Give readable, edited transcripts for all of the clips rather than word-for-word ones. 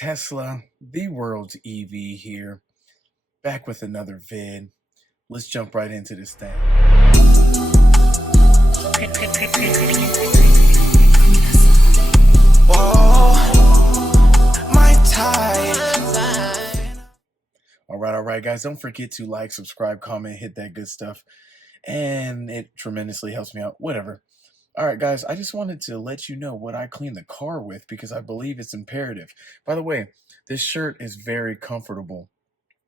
Tesla, the world's EV here, back with another vid. Let's jump right into this thing. Whoa, my time. All right, guys. Don't forget to like, subscribe, comment, hit that good stuff. And it tremendously helps me out. Whatever. All right, guys, I just wanted to let you know what I clean the car with because I believe it's imperative. By the way, this shirt is very comfortable.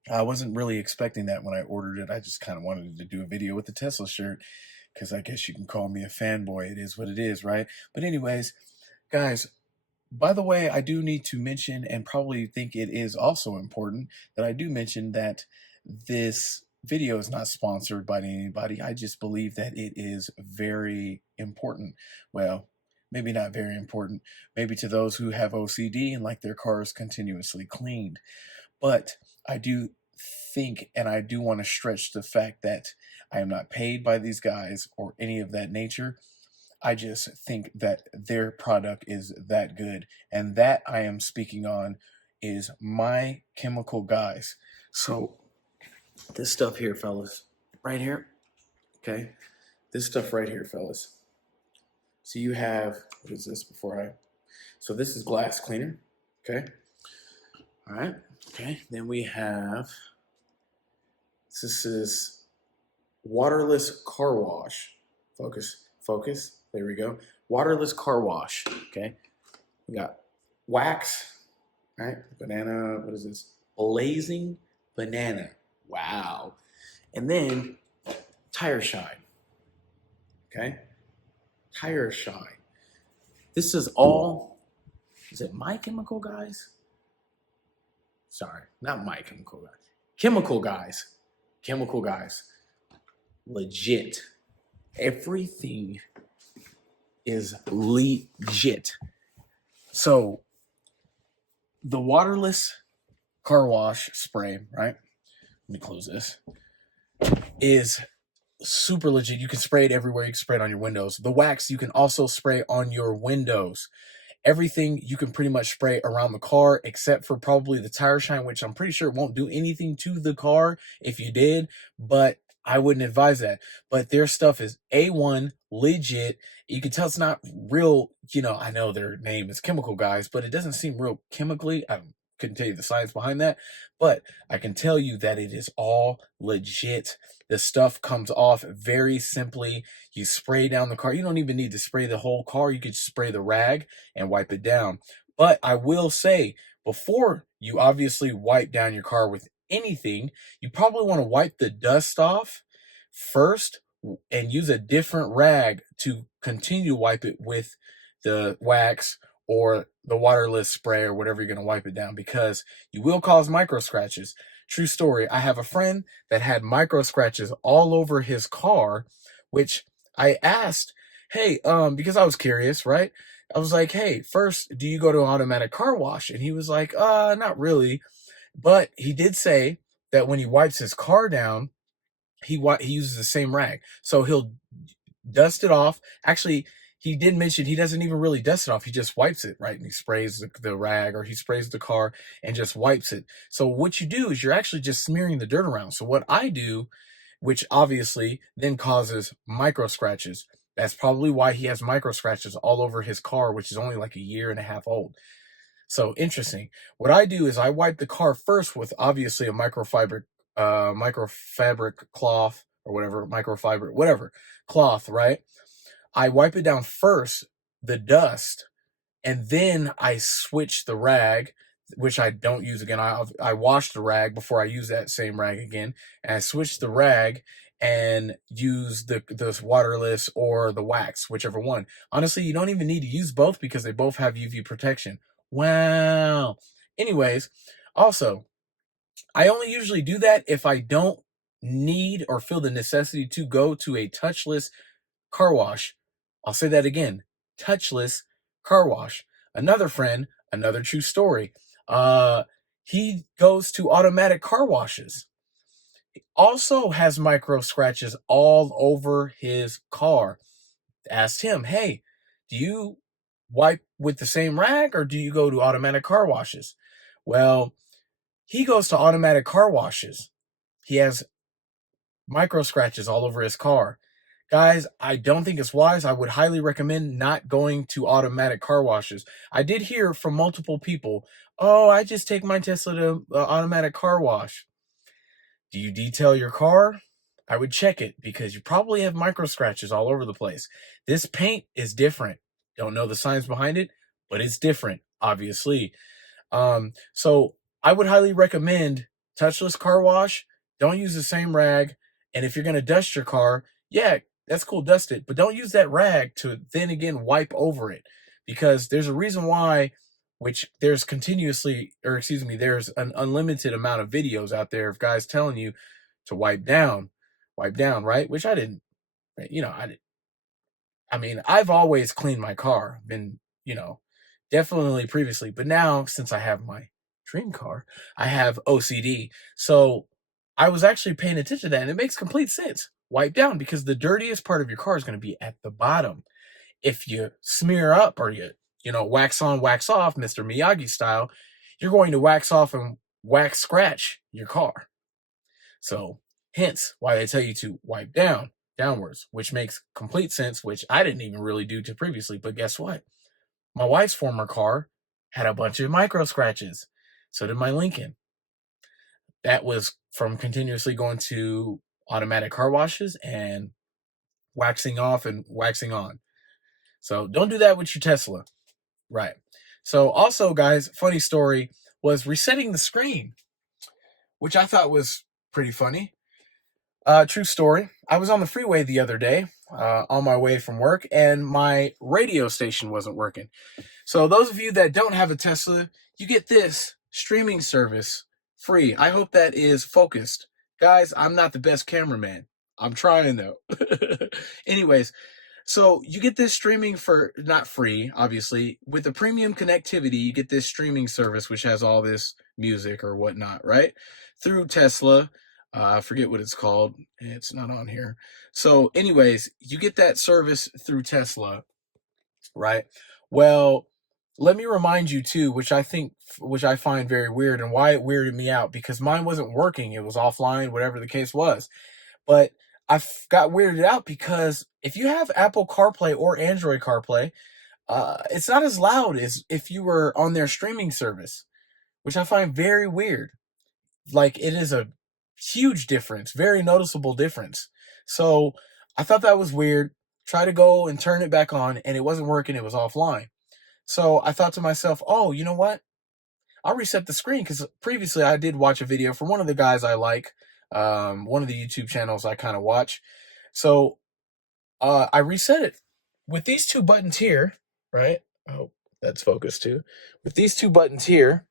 I wasn't really expecting that when I ordered it. I just kind of wanted to do a video with the Tesla shirt because I guess you can call me a fanboy. It is what it is, right? But anyways, guys, by the way, I do need to mention, and probably think it is also important, that I do mention that this video is not sponsored by anybody. I just believe that it is very important. Well, maybe not very important. Maybe to those who have OCD and like their cars continuously cleaned. But I do think, and I do want to stretch the fact that I am not paid by these guys or any of that nature. I just think that their product is that good. And that I am speaking on is My Chemical Guys. So this stuff here, fellas, right here, okay? This stuff right here, fellas. So you have, what is this so this is glass cleaner, okay? All right, okay. Then we have, this is waterless car wash. Focus, there we go. Waterless car wash, okay? We got wax, right? Banana, what is this? Blazing banana. Wow. And then tire shine. Okay? Tire shine. This is all, is it My Chemical Guys? Sorry, not My Chemical Guys. Chemical Guys. Chemical Guys. Legit. Everything is legit. So the waterless car wash spray, right? Let me close this. Is super legit. You can spray it everywhere. You can spray it on your windows. The wax you can also spray on your windows. Everything you can pretty much spray around the car except for probably the tire shine, which I'm pretty sure won't do anything to the car if you did, but I wouldn't advise that. But their stuff is A1, legit. You can tell it's not real, I know their name is Chemical Guys, but it doesn't seem real chemically. I couldn't tell you the science behind that, but I can tell you that it is all legit. The stuff comes off very simply. You spray down the car. You don't even need to spray the whole car. You could spray the rag and wipe it down. But I will say, before you obviously wipe down your car with anything, you probably want to wipe the dust off first and use a different rag to continue to wipe it with the wax or the waterless spray or whatever you're going to wipe it down, because you will cause micro scratches. True story. I have a friend that had micro scratches all over his car, which I asked, hey, because I was curious, right? I was like, hey, first, do you go to an automatic car wash? And he was like, not really. But he did say that when he wipes his car down, he uses the same rag. So he'll dust it off. Actually, he did mention he doesn't even really dust it off. He just wipes it, right? And he sprays the rag, or he sprays the car and just wipes it. So what you do is you're actually just smearing the dirt around. So what I do, which obviously then causes micro scratches. That's probably why he has micro scratches all over his car, which is only like a year and a half old. So interesting. What I do is I wipe the car first with obviously a microfabric cloth or whatever cloth, right? I wipe it down first, the dust, and then I switch the rag, which I don't use again. I wash the rag before I use that same rag again, and I switch the rag and use the waterless or the wax, whichever one. Honestly, you don't even need to use both because they both have UV protection. Wow. Anyways, also, I only usually do that if I don't need or feel the necessity to go to a touchless car wash. I'll say that again, touchless car wash. Another friend, another true story. He goes to automatic car washes. He also has micro scratches all over his car. Asked him, hey, do you wipe with the same rag or do you go to automatic car washes? Well, he goes to automatic car washes. He has micro scratches all over his car. Guys, I don't think it's wise. I would highly recommend not going to automatic car washes. I did hear from multiple people, oh, I just take my Tesla to automatic car wash. Do you detail your car? I would check it because you probably have micro scratches all over the place. This paint is different. Don't know the science behind it, but it's different, obviously. So I would highly recommend touchless car wash. Don't use the same rag. And if you're going to dust your car, yeah, that's cool, dust it. But don't use that rag to then again wipe over it because there's a reason why, which there's there's an unlimited amount of videos out there of guys telling you to wipe down, right? Which I didn't, I mean, I've always cleaned my car, been, definitely previously, but now since I have my dream car, I have OCD. So I was actually paying attention to that, and it makes complete sense. Wipe down because the dirtiest part of your car is going to be at the bottom. If you smear up or wax on, wax off, Mr. Miyagi style, you're going to wax off and wax scratch your car. So hence why they tell you to wipe downwards, which makes complete sense, which I didn't even really do to previously. But guess what? My wife's former car had a bunch of micro scratches. So did my Lincoln. That was from continuously going to automatic car washes and waxing off and waxing on. So don't do that with your Tesla. Right. So also, guys, funny story was resetting the screen, which I thought was pretty funny. True story. I was on the freeway the other day on my way from work, and my radio station wasn't working. So those of you that don't have a Tesla, you get this streaming service free. I hope that is focused. Guys, I'm not the best cameraman. I'm trying though. Anyways, so you get this streaming for not free, obviously. With the premium connectivity, you get this streaming service which has all this music or whatnot, right? Through Tesla. I forget what it's called. It's not on here. So, anyways, you get that service through Tesla, right? Well, let me remind you too, which I find very weird and why it weirded me out because mine wasn't working. It was offline, whatever the case was. But got weirded out because if you have Apple CarPlay or Android CarPlay, it's not as loud as if you were on their streaming service, which I find very weird. Like it is a huge difference, very noticeable difference. So I thought that was weird. Try to go and turn it back on, and it wasn't working. It was offline. So I thought to myself, oh, you know what? I'll reset the screen because previously I did watch a video from one of the guys I like, one of the YouTube channels I kind of watch. So I reset it with these two buttons here, right? Oh, that's focused too. With these two buttons here,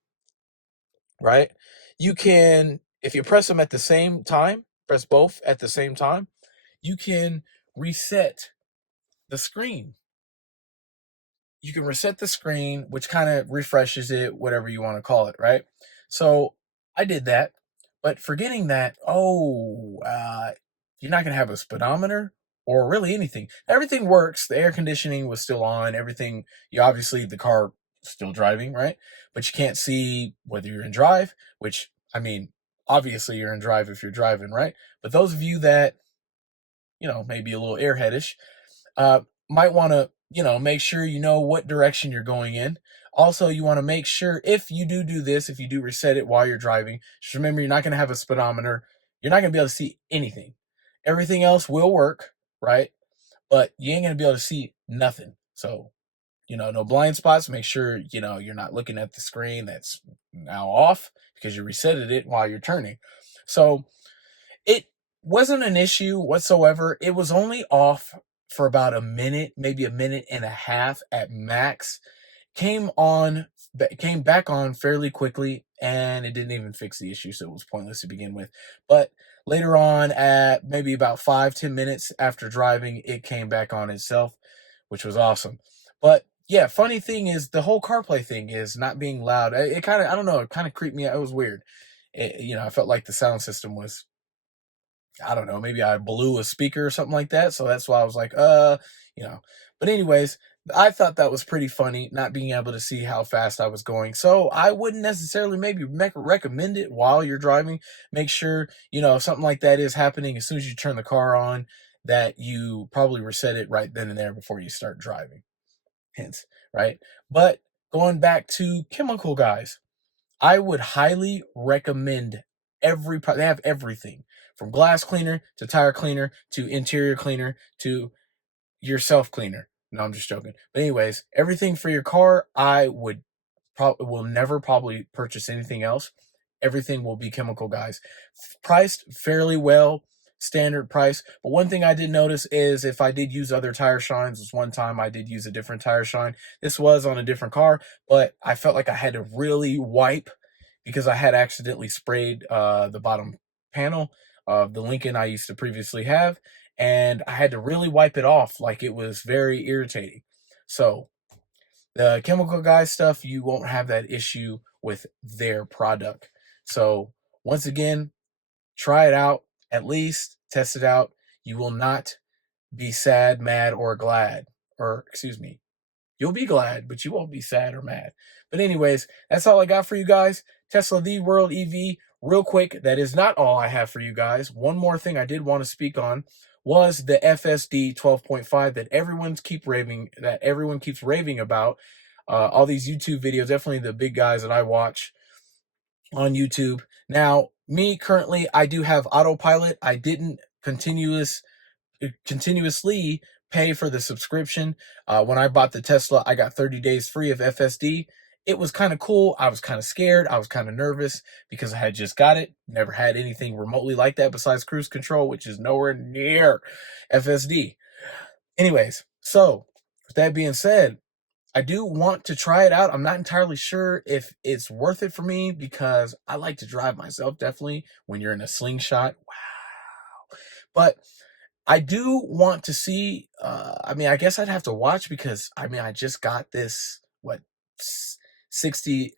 right? You can, if you press them at the same time, press both at the same time, you can reset the screen. You can reset the screen, which kind of refreshes it, whatever you want to call it, right? So I did that, but forgetting that, you're not going to have a speedometer or really anything. Everything works. The air conditioning was still on. Everything, you obviously, the car still driving, right? But you can't see whether you're in drive, which, I mean, obviously you're in drive if you're driving, right? But those of you that, maybe a little airheadish, might want to, make sure you know what direction you're going in. Also, you want to make sure if you do this, if you do reset it while you're driving, just remember you're not going to have a speedometer. You're not going to be able to see anything. Everything else will work, right? But you ain't going to be able to see nothing. So, no blind spots. Make sure, you're not looking at the screen that's now off because you resetted it while you're turning. So it wasn't an issue whatsoever. It was only off for about a minute, maybe a minute and a half at max. Came back on fairly quickly, and it didn't even fix the issue, so it was pointless to begin with. But later on, at maybe about 5-10 minutes after driving, it came back on itself, which was awesome. But yeah, funny thing is the whole CarPlay thing is not being loud. It kind of, I don't know, it kind of creeped me out. It was weird. I felt like the sound system was, I don't know, maybe I blew a speaker or something like that. So that's why I was like, But anyways, I thought that was pretty funny, not being able to see how fast I was going. So I wouldn't necessarily maybe recommend it while you're driving. Make sure, if something like that is happening as soon as you turn the car on, that you probably reset it right then and there before you start driving. Hence, right? But going back to chemical guys, I would highly recommend they have everything from glass cleaner to tire cleaner to interior cleaner to your self cleaner. No, I'm just joking. But anyways, everything for your car, I will never probably purchase anything else. Everything will be chemical guys. Priced fairly well, standard price. But one thing I did notice is if I did use other tire shines, was one time I did use a different tire shine. This was on a different car, but I felt like I had to really wipe because I had accidentally sprayed the bottom panel of the Lincoln I used to previously have, and I had to really wipe it off. Like, it was very irritating. So the chemical guy stuff, you won't have that issue with their product. So once again, try it out, at least test it out. You will not be sad, mad, or glad. Or, excuse me, you'll be glad, but you won't be sad or mad. But anyways, that's all I got for you guys. Tesla the World EV. Real quick, that is not all I have for you guys. One more thing I did want to speak on was the FSD 12.5 that everyone keeps raving about. All these YouTube videos, definitely the big guys that I watch on YouTube. Now, me currently, I do have autopilot. I didn't continuously pay for the subscription. When I bought the Tesla, I got 30 days free of FSD. It was kind of cool. I was kind of scared. I was kind of nervous because I had just got it. Never had anything remotely like that besides cruise control, which is nowhere near FSD. Anyways, so with that being said, I do want to try it out. I'm not entirely sure if it's worth it for me because I like to drive myself, definitely, when you're in a slingshot. Wow. But I do want to see, I guess I'd have to watch because, I just got this, 60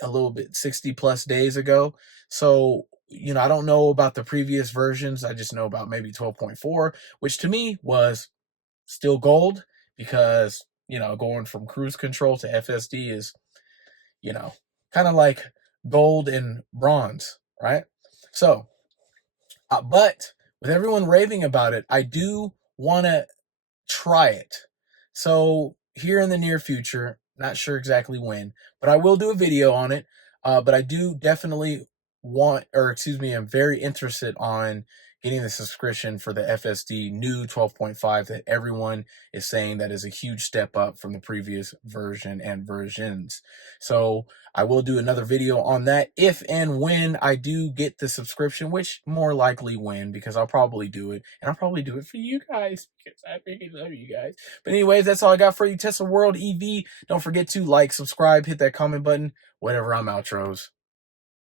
plus days ago. So, I don't know about the previous versions. I just know about maybe 12.4, which to me was still gold because, going from cruise control to FSD is, kind of like gold and bronze, right? So, but with everyone raving about it, I do want to try it. So here in the near future, not sure exactly when, but I will do a video on it. But I do definitely I'm very interested on getting the subscription for the FSD new 12.5 that everyone is saying that is a huge step up from the previous version and versions. So I will do another video on that if and when I do get the subscription, which more likely when, because I'll probably do it. And I'll probably do it for you guys because I freaking love you guys. But anyways, that's all I got for you. Tesla World EV. Don't forget to like, subscribe, hit that comment button, whatever. I'm outros.